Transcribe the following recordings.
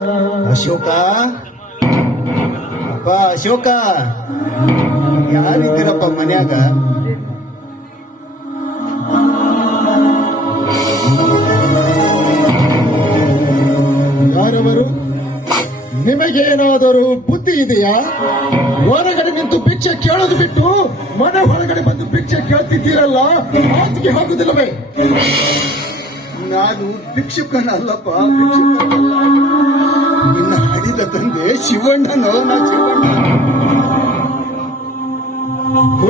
ಅಶೋಕ, ಅಪ್ಪ ಅಶೋಕ, ಯಾರಿದ್ದೀರಪ್ಪ ಮನ್ಯಾಗ? ಯಾರವರು? ನಿಮಗೇನಾದರೂ ಬುದ್ಧಿ ಇದೆಯಾ? ಹೊರಗಡೆ ನಿಂತು ಭಿಕ್ಷೆ ಕೇಳೋದು ಬಿಟ್ಟು ಮನೆ ಹೊರಗಡೆ ಬಂದು ಭಿಕ್ಷೆ ಕೇಳ್ತಿದ್ದೀರಲ್ಲ, ಆತಿಗೆ ಆಗುದಿಲ್ಲವೇ? ನಾನು ಭಿಕ್ಷುಕನಲ್ಲಪ್ಪ, ಭಿಕ್ಷುಕನಲ್ಲ. ನಿನ್ನ ಹಡಿದ ತಂದೆ ಶಿವಣ್ಣನೋ? ನಾ ಶಿವಣ್ಣ.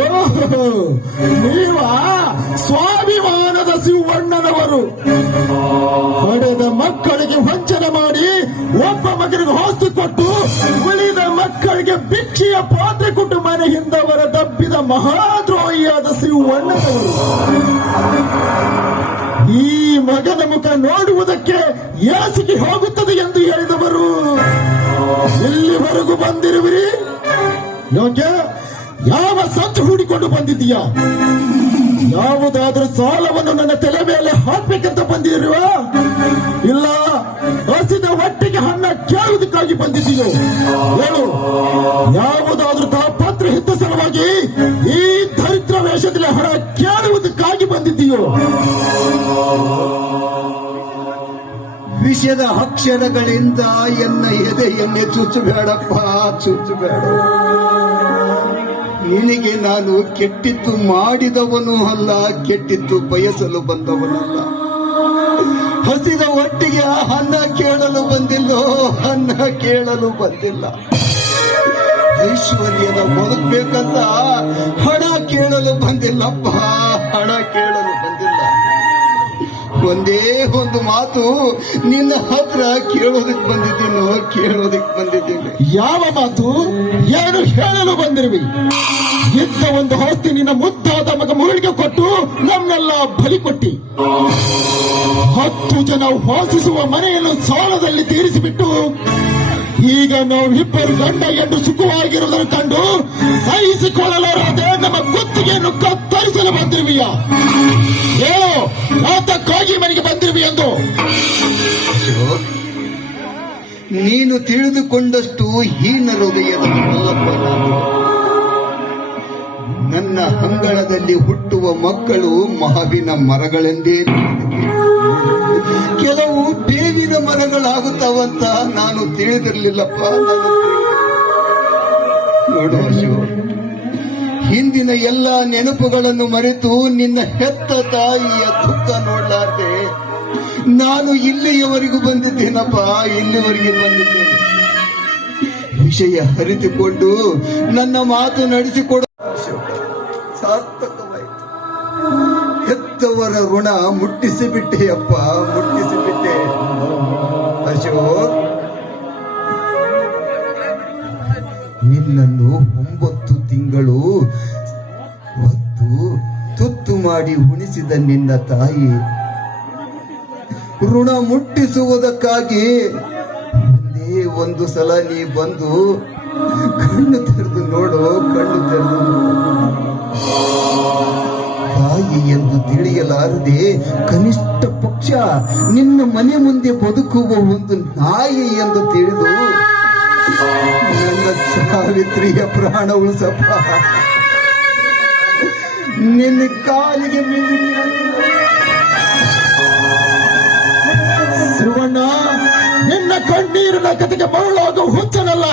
ಓಹೋ, ನೀವ ಸ್ವಾಭಿಮಾನದ ಶಿವಣ್ಣನವರು. ಪಡೆದ ಮಕ್ಕಳಿಗೆ ವಂಚನೆ ಮಾಡಿ ಒಬ್ಬ ಮಗನಿಗೆ ಹೊಸ್ತು ಕೊಟ್ಟು ಉಳಿದ ಮಕ್ಕಳಿಗೆ ಭಿಕ್ಷೆಯ ಪಾತ್ರೆ ಕೊಟ್ಟು ಮನೆಯಿಂದ ಹೊರ ದಬ್ಬಿದ ಮಹಾದ್ರೋಹಿಯಾದ ಶಿವಣ್ಣನವರು. ಈ ಮಗನ ಮುಖ ನೋಡುವುದಕ್ಕೆ ಯಾಸಿಗೆ ಹೋಗುತ್ತದೆ ಎಂದು ಹೇಳಿದವರು ಇಲ್ಲಿವರೆಗೂ ಬಂದಿರುವಿರಿ. ಯೋಗ್ಯ, ಯಾವ ಸಂಚು ಹೂಡಿಕೊಂಡು ಬಂದಿದ್ದೀಯಾ? ಯಾವುದಾದ್ರೂ ಸಾಲವನ್ನು ನನ್ನ ತಲೆ ಮೇಲೆ ಹಾಕ್ಬೇಕಂತ ಬಂದಿರುವ? ಇಲ್ಲ, ಹಸಿದ ಹೊಟ್ಟೆಗೆ ಹಣ ಕೇಳುವುದಕ್ಕಾಗಿ ಬಂದಿದ್ದೀಯೋ? ಹೇಳು, ಯಾವುದಾದ್ರೂ ತಾಪತ್ರ ಹಿತ ಸಲುವಾಗಿ ಈ ದರಿದ್ರ ವೇಷದಲ್ಲಿ ಹಣ ಕೇಳುವುದಕ್ಕಾಗಿ ಬಂದಿದ್ದೀಯೋ? ವಿಷದ ಅಕ್ಷರಗಳಿಂದ ಎನ್ನ ಎದೆಯನ್ನೇ ಚುಚ್ಚಬೇಡಪ್ಪ, ಚುಚ್ಚಬೇಡ. ನಿನಗೆ ನಾನು ಕೆಟ್ಟಿದ್ದು ಮಾಡಿದವನು ಅಲ್ಲ, ಕೆಟ್ಟಿದ್ದು ಬಯಸಲು ಬಂದವನಲ್ಲ. ಹಸಿದ ಹೊಟ್ಟಿಗೆ ಅನ್ನ ಕೇಳಲು ಬಂದಿಲ್ಲೋ, ಅನ್ನ ಕೇಳಲು ಬಂದಿಲ್ಲ. ಐಶ್ವರ್ಯದ ಬದುಕಬೇಕಂತ ಹಣ ಕೇಳಲು ಬಂದಿಲ್ಲಪ್ಪ, ಹಣ ಕೇಳಲು ಬಂದಿಲ್ಲ. ಒಂದೇ ಒಂದು ಮಾತು ನಿನ್ನ ಹತ್ರ ಕೇಳೋದಕ್ಕೆ ಬಂದಿದ್ದೀನೋ, ಕೇಳೋದಕ್ಕೆ ಬಂದಿದ್ದೀನಿ. ಯಾವ ಮಾತು? ಏನು ಹೇಳಲು ಬಂದಿರುವಿ? ಇದ್ದ ಒಂದು ಆಸ್ತಿ ನಿನ್ನ ಮುದ್ದಾದ ಮಗ ಮುರುಳಿಗೆ ಕೊಟ್ಟು ನಮ್ನೆಲ್ಲ ಬಲಿ ಕೊಟ್ಟಿ 10 ಜನ ವಾಸಿಸುವ ಮನೆಯನ್ನು ಸಾಲದಲ್ಲಿ ತೀರಿಸಿಬಿಟ್ಟು ಈಗ ನಾವು ಇಬ್ಬರು ಗಂಡ ಎಂದು ಸುಖವಾಗಿರುವುದನ್ನು ಕಂಡು ಸಹಿಸಿಕೊಳ್ಳಲಾರದೆ ನಮ್ಮ ಗುತ್ತಿಗೆಯನ್ನು ಕತ್ತರಿಸಲು ಬಂದಿರುವಿಯ? ಹೇಳೋ, ಯಾತಕ್ಕಾಗಿ ಮನೆಗೆ ಬಂದಿರುವಿ ಎಂದು? ನೀನು ತಿಳಿದುಕೊಂಡಷ್ಟು ಹೀನ ಹೃದಯದಲ್ಲಪ್ಪ ನಾನು. ನನ್ನ ಅಂಗಳದಲ್ಲಿ ಹುಟ್ಟುವ ಮಕ್ಕಳು ಮಾವಿನ ಮರಗಳೆಂದೇ ಕೆಲವು ಬೇವಿನ ಮರಗಳಾಗುತ್ತಾವಂತ ನಾನು ತಿಳಿದಿರಲಿಲ್ಲಪ್ಪ. ನೋಡು ಅಶೋಕ್, ಹಿಂದಿನ ಎಲ್ಲ ನೆನಪುಗಳನ್ನು ಮರೆತು ನಿನ್ನ ಹೆತ್ತ ತಾಯಿಯ ದುಃಖ ನೋಡಲಾರ್ದೆ ನಾನು ಇಲ್ಲಿಯವರೆಗೂ ಬಂದಿದ್ದೇನಪ್ಪ, ಇಲ್ಲಿವರೆಗೆ ಬಂದಿದ್ದೇನೆ. ವಿಷಯ ಅರಿತುಕೊಂಡು ನನ್ನ ಮಾತು ನಡೆಸಿಕೊಡ ಅಶೋಕ. ಸಾರ್ಥಕವಾಯಿತು. ಹೆತ್ತವರ ಋಣ ಮುಟ್ಟಿಸಿಬಿಟ್ಟೆಯಪ್ಪ, ಮುಟ್ಟಿಸಿಬಿಟ್ಟೆ ಅಶೋಕ್. ನಿನ್ನನ್ನು 9 ತಿಂಗಳು ಹೊತ್ತು ತುತ್ತು ಮಾಡಿ ಉಣಿಸಿದ ನಿನ್ನ ತಾಯಿ ಋಣ ಮುಟ್ಟಿಸುವುದಕ್ಕಾಗಿ ಒಂದೇ ಒಂದು ಸಲ ನೀ ಬಂದು ಕಣ್ಣು ತೆರೆದು ನೋಡು, ಕಣ್ಣು ತೆರೆದು ತಾಯಿ ಎಂದು ತಿಳಿಯಲಾರದೆ ಕನಿಷ್ಠ ಪಕ್ಷ ನಿನ್ನ ಮನೆ ಮುಂದೆ ಬದುಕುವ ಒಂದು ನಾಯಿ ಎಂದು ತಿಳಿದು ನನ್ನ ಸಾವಿತ್ರಿಯ ಪ್ರಾಣ ಉಳಿಸಪ್ಪ. ನಿನ್ನ ಕಾಲಿಗೆ ಶಿವಣ್ಣ, ನಿನ್ನ ಕಣ್ಣೀರಿನ ಕತೆಗೆ ಮರಳಾಗುವ ಹುಚ್ಚನಲ್ಲ.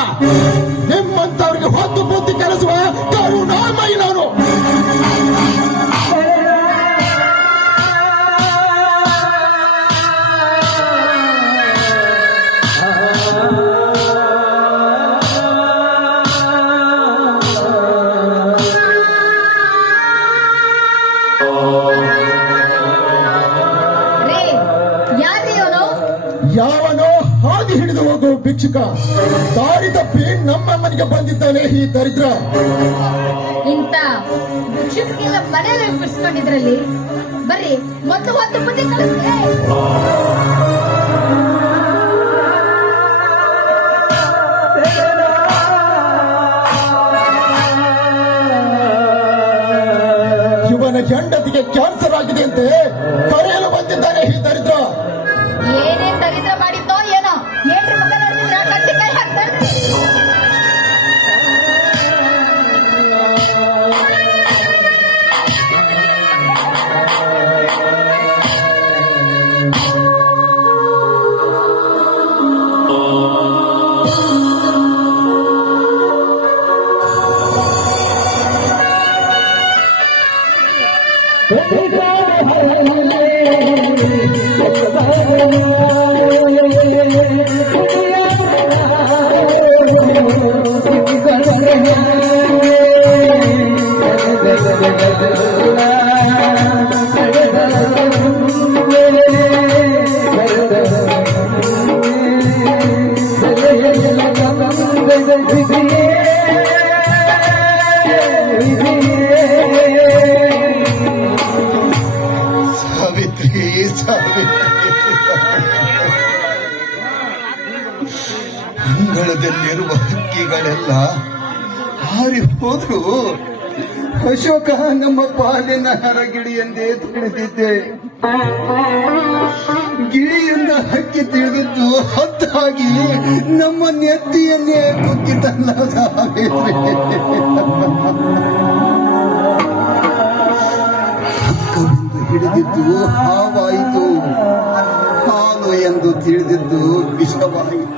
ನಿಮ್ಮಂತವರಿಗೆ ಹೊತ್ತು ಬುದ್ಧಿ ಕಲಿಸುವ ಕರುಣಾಮಯಿ ನಾನು. ಯಾವನೋ ಹಾದಿ ಹಿಡಿದು ಹೋಗುವ ಭಿಕ್ಷುಕ ದಾರಿ ತಪ್ಪಿ ನಮ್ಮ ಮನೆಗೆ ಬಂದಿದ್ದಾನೆ ಈ ದರಿದ್ರ. ಇಂತ ಭಿಕ್ಷುಕರಿಗೆಲ್ಲ ಮನೆಯಲ್ಲಿ ಬಿಡಿಸ್ಕೊಂಡಿದ್ರಲ್ಲಿ ಬರ್ರಿ ಮೊದಲು ಒಂದು ಬುದ್ಧಿ ಕಲಿಸ್ರೆ. ಇವನ ಹೆಂಡತಿಗೆ ಕ್ಯಾನ್ಸರ್ ಆಗಿದೆ ಅಂತೆ ಕರೆಯಲು ಬಂದಿದ್ದಾನೆ ಈ ದರಿದ್ರ. ಏನೇನ್ ದರಿದ್ರ ಮಾಡಿದ್ದೋ ಏನೋ ಏನ್ರಿ ಮಗನ ಸಾವಿತ್ರಿ ಸಾವಿತ್ರಿ ಅಂಗಳದಲ್ಲಿರುವ ಹಕ್ಕಿಗಳೆಲ್ಲ ಹಾರಿ ಹೋದ್ರು ಅಶೋಕ ನಮ್ಮ ಪಾಲಿನ ಹರಗಿಳಿ ಎಂದೇ ತಿಳಿದಿದ್ದೆ. ಗಿಳಿಯಿಂದ ಹಕ್ಕಿ ತಿಳಿದಿದ್ದು ಹದ್ದಾಗಿ ನಮ್ಮ ನೆತ್ತಿಯನ್ನೇ ಕುಕ್ಕಿತಲ್ಲ ಸಾವಿತ್ರಿ. ಹಕ್ಕವೆಂದು ಹಿಡಿದಿದ್ದು ಹಾವಾಯಿತು, ಹಾಲು ಎಂದು ತಿಳಿದಿದ್ದು ವಿಷವಾಯಿತು.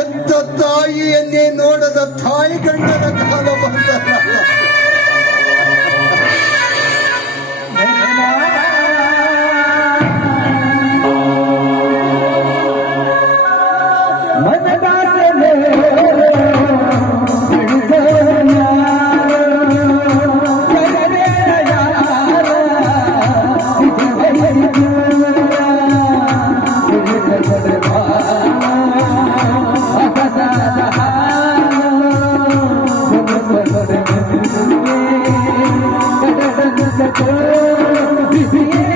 ಎತ್ತ ತಾಯಿಯನ್ನೇ ನೋಡದ ತಾಯಿ ಗಂಡನ ಕಾಲ ಬಂದಲ್ಲ. Vivier